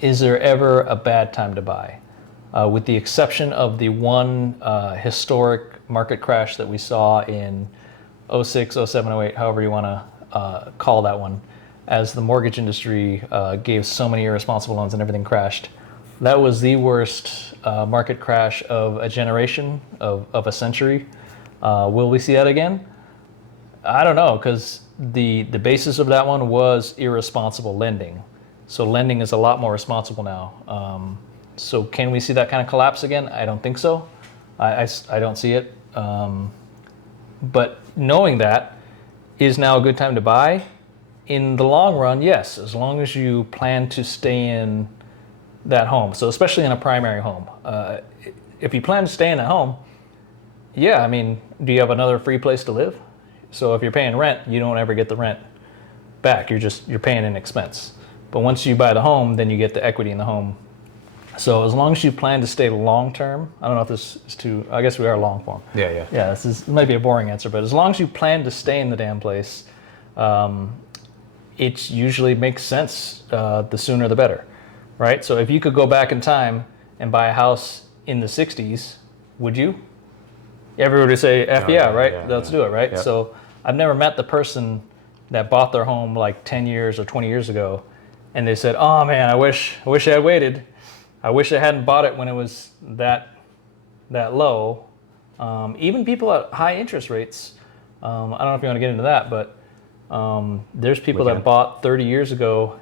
is there ever a bad time to buy? With the exception of the one historic market crash that we saw in '06, '07, '08, however you want to call that one, as the mortgage industry gave so many irresponsible loans and everything crashed. That was the worst market crash of a generation, of a century. Will we see that again? I don't know, because the basis of that one was irresponsible lending. So lending is a lot more responsible now. So can we see that kind of collapse again? I don't think so. I don't see it. But knowing that, is now a good time to buy? In the long run, yes, as long as you plan to stay in that home. So especially in a primary home. If you plan to stay in a home, yeah, I mean, do you have another free place to live? So if you're paying rent, you don't ever get the rent back. You're paying an expense. But once you buy the home, then you get the equity in the home. So as long as you plan to stay long term, I don't know if this is too, I guess we are long form. Yeah. Yeah, this might be a boring answer, but as long as you plan to stay in the damn place, it usually makes sense. The sooner the better, right? So if you could go back in time and buy a house in the 60s, would you? Everybody would say, F yeah, right? Let's do it, right? Yep. So I've never met the person that bought their home like 10 years or 20 years ago, and they said, oh man, I wish I had waited. I wish I hadn't bought it when it was that low. Even people at high interest rates, I don't know if you want to get into that, but there's people that bought 30 years ago